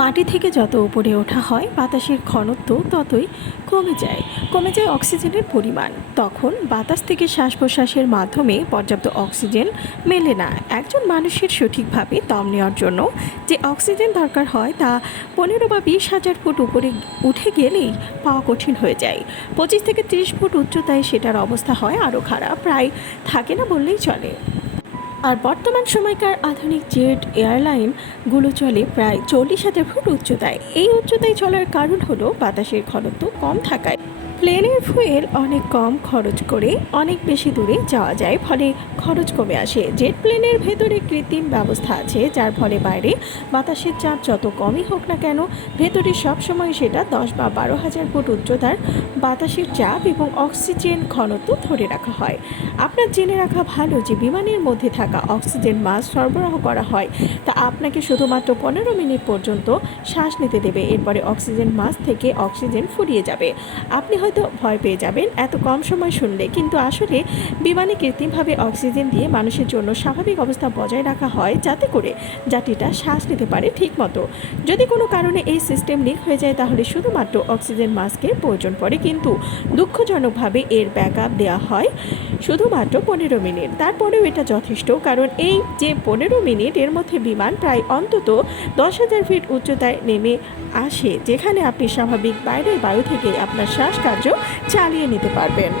মাটি থেকে যত উপরে ওঠা হয়, বাতাসের ঘনত্ব ততই কমে যায় কমে যায় অক্সিজেনের পরিমাণ। তখন বাতাস থেকে শ্বাস প্রশ্বাসের মাধ্যমে পর্যাপ্ত অক্সিজেন মেলে না। একজন মানুষের সঠিকভাবে দম নেওয়ার জন্য যে অক্সিজেন দরকার হয়, তা পনেরো বা বিশ হাজার ফুট উপরে উঠে গেলেই পাওয়া কঠিন হয়ে যায়। পঁচিশ থেকে ত্রিশ ফুট উচ্চতায় সেটার অবস্থা হয় আরও খারাপ, প্রায় থাকে না বললেই চলে। আর বর্তমান সময়কার আধুনিক জেট এয়ারলাইনগুলো চলে প্রায় চল্লিশ হাজার ফুট উচ্চতায়। এই উচ্চতায় চলার কারণ হলো বাতাসের ঘনত্ব কম থাকায়। প্লেনের ফুয়েল অনেক কম খরচ করে অনেক বেশি দূরে যাওয়া যায়, ফলে খরচ কমে আসে। জেট প্লেনের ভেতরে কৃত্রিম ব্যবস্থা আছে, যার ফলে বাইরে বাতাসের চাপ যত কমই হোক না কেন, ভেতরে সবসময় সেটা দশ বা বারো হাজার ফুট উচ্চতার বাতাসের চাপ এবং অক্সিজেন ঘনত্ব ধরে রাখা হয়। আপনার জেনে রাখা ভালো যে বিমানের মধ্যে থাকা অক্সিজেন মাস সরবরাহ করা হয়, তা আপনাকে শুধুমাত্র পনেরো মিনিট পর্যন্ত শ্বাস নিতে দেবে, এরপরে অক্সিজেন মাস থেকে অক্সিজেন ফুরিয়ে যাবে। আপনি হয়তো ভয় পেয়ে যাবেন। এত কম সময় শুনলে কিন্তু আসলে বিমানে কৃত্রিমভাবে অক্সিজেন দিয়ে মানুষের জন্য স্বাভাবিক অবস্থা বজায় রাখা হয়, যাতে করে যাত্রীটা শ্বাস নিতে পারে ঠিকমতো। যদি কোনো কারণে এই সিস্টেম লিক হয়ে যায়, তাহলে শুধুমাত্র অক্সিজেন মাস্কের প্রয়োজন পড়ে। কিন্তু দুঃখজনকভাবে এর ব্যাক আপ দেওয়া হয় শুধুমাত্র পনেরো মিনিট। তারপরেও এটা যথেষ্ট, কারণ এই যে পনেরো মিনিট, এর মধ্যে বিমান প্রায় অন্তত দশ হাজার ফিট উচ্চতায় নেমে আসে, যেখানে আপনি স্বাভাবিক বাইরের বায়ু থেকে আপনার শ্বাসকার্য চালিয়ে নিতে পারবেন।